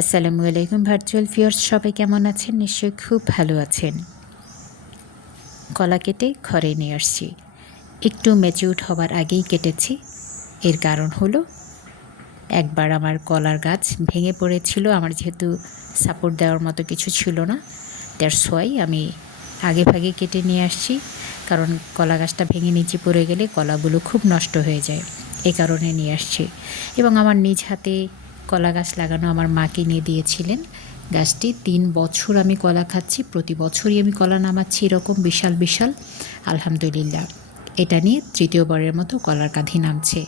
আসসালামু আলাইকুম virtual viewers, সবাই কেমন আছেন? নিশ্চয়ই খুব ভালো আছেন। কলা কেটে ঘরে নিয়ে আসছি। একটু ম্যাচিউরড হবার আগেই কেটেছি। এর কারণ হলো একবার আমার কলার গাছ ভেঙে পড়েছিল। আমার যেহেতু সাপোর্ট দেওয়ার মতো কিছু ছিল না, দ্যাটস ওয়াই আমি আগে ভাগে কেটে নিয়ে আসছি। কারণ কলা গাছটা ভেঙে নিচে পড়ে গেলে কলাগুলো খুব নষ্ট হয়ে যায়, এ কারণে নিয়ে আসছি। এবং আমার নিজ হাতে কলা গাছ লাগানো আমার মা কিনে দিয়েছিলেন। গাছটি ৩ বছর আমি কলা খাচ্ছি, প্রতি বছরই আমি কলা নামাচ্ছি এরকম বিশাল বিশাল। আলহামদুলিল্লাহ, এটা নিয়ে তৃতীয়বারের মতো কলার কাঁধি নামছে।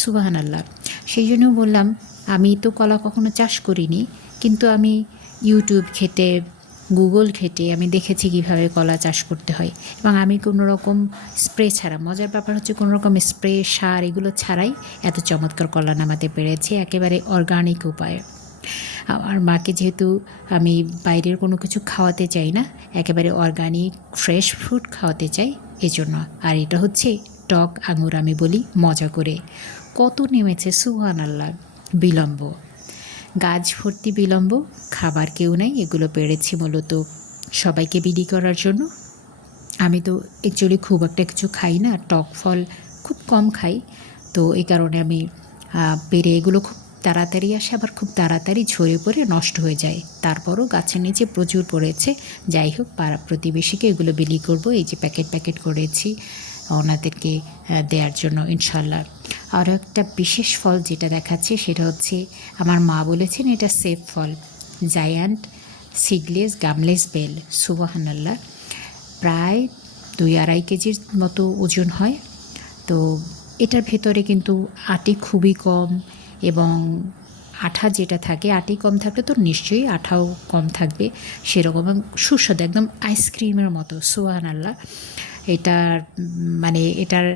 সুবহানাল্লাহ। সেই জন্য বললাম, আমি তো কলা কখনো চাষ করিনি, কিন্তু আমি ইউটিউব ঘেঁটে গুগল ঘেঁটে আমি দেখেছি কীভাবে কলা চাষ করতে হয়। এবং আমি কোনো রকম স্প্রে ছাড়া, মজার ব্যাপার হচ্ছে কোনো রকম স্প্রে সার এগুলো ছাড়াই এত চমৎকার কলা নামাতে পেরেছি, একেবারে অর্গানিক উপায়ে। আমার মাকে যেহেতু আমি বাইরের কোনো কিছু খাওয়াতে চাই না, একেবারে অর্গানিক ফ্রেশ ফ্রুট খাওয়াতে চাই, এজন্য। আর এটা হচ্ছে টক আঙুর, আমি বলি মজা করে। কত নেমেছে সুবহানাল্লাহ। বিলম্ব, গাছ ভর্তি বিলম্ব, খাবার কেউ নাই। এগুলো পেরেছি মূলত সবাইকে বিলি করার জন্য। আমি তো অ্যাকচুয়ালি খুব একটা কিছু খাই না, টক ফল খুব কম খাই, তো এই কারণে আমি পেরে এগুলো খুব তাড়াতাড়ি আসে, আবার খুব তাড়াতাড়ি ঝরে পড়ে নষ্ট হয়ে যায়। তারপরও গাছের নিচে প্রচুর পড়েছে। যাই হোক, পাড়া প্রতিবেশীকে এগুলো বিলি করব। এই যে প্যাকেট প্যাকেট করেছি ওনাদেরকে দেওয়ার জন্য ইনশাল্লাহ। আরও একটা বিশেষ ফল যেটা দেখাচ্ছে সেটা হচ্ছে, আমার মা বলেছেন এটা সেফ ফল, জায়ান্ট সিডলেস গামলেস বেল। সুবহানাল্লাহ, প্রায় 2-2.5 কেজির মতো ওজন হয়। তো এটার ভেতরে কিন্তু আটি খুবই কম, এবং আঠা যেটা থাকে, আটি কম থাকলে তো নিশ্চয়ই আঠাও কম থাকবে সেরকম, এবং সুস্বাদু, একদম আইসক্রিমের মতো। সুবহানাল্লাহ, এটার মানে এটার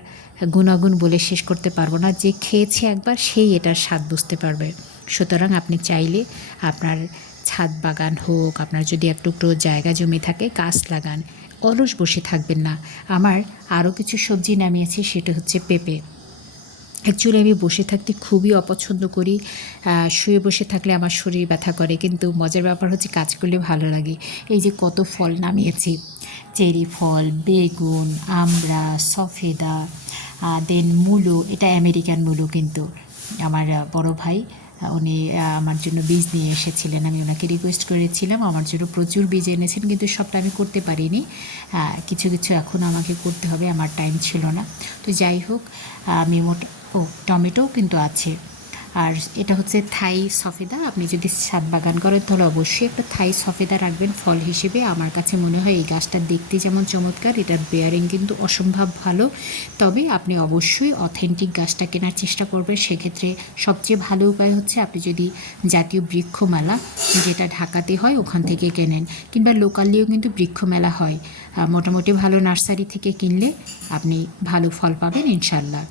গুণাগুণ বলে শেষ করতে পারবো না। যে খেয়েছে একবার সেই এটার স্বাদ বুঝতে পারবে। সুতরাং আপনি চাইলে আপনার ছাদ বাগান হোক, আপনার যদি একটু জায়গা জমি থাকে, গাছ লাগান, অলস বসে থাকবেন না। আমার আরও কিছু সবজি নামিয়েছি, সেটা হচ্ছে পেঁপে। অ্যাকচুয়ালি আমি বসে থাকতে খুবই অপছন্দ করি। শুয়ে বসে থাকলে আমার শরীর ব্যথা করে, কিন্তু মজার ব্যাপার হচ্ছে কাজ করলে ভালো লাগে। এই যে কত ফল নামিয়েছি, চেরি ফল, বেগুন, আমড়া, সফেদা, দেন মূলো। এটা আমেরিকান মূলো, কিন্তু আমার বড় ভাই উনি আমার জন্য বীজ নিয়ে এসেছিলেন। আমি ওনাকে রিকোয়েস্ট করেছিলাম, আমার জন্য প্রচুর বীজ এনেছেন, কিন্তু সবটা আমি করতে পারিনি। কিছু কিছু এখন আমাকে করতে হবে, আমার টাইম ছিল না। তো যাই হোক, আমি টমেটোও কিন্তু আছে। আর এটা হচ্ছে থাই সফেদা। আপনি যদি ছাদ বাগান করেন তাহলে অবশ্যই একটা থাই সফেদা রাখবেন ফল হিসেবে। আমার কাছে মনে হয় এই গাছটা দেখতে যেমন চমৎকার, এটার বেয়ারিং কিন্তু অসম্ভব ভালো। তবে আপনি অবশ্যই অথেন্টিক গাছটা কেনার চেষ্টা করবেন। সেক্ষেত্রে সবচেয়ে ভালো উপায় হচ্ছে আপনি যদি জাতীয় বৃক্ষমেলা, যেটা ঢাকাতে হয়, ওখান থেকে কেনেন, কিংবা লোকালিও কিন্তু বৃক্ষমেলা হয়। মোটামুটি ভালো নার্সারি থেকে কিনলে আপনি ভালো ফল পাবেন ইনশাল্লাহ।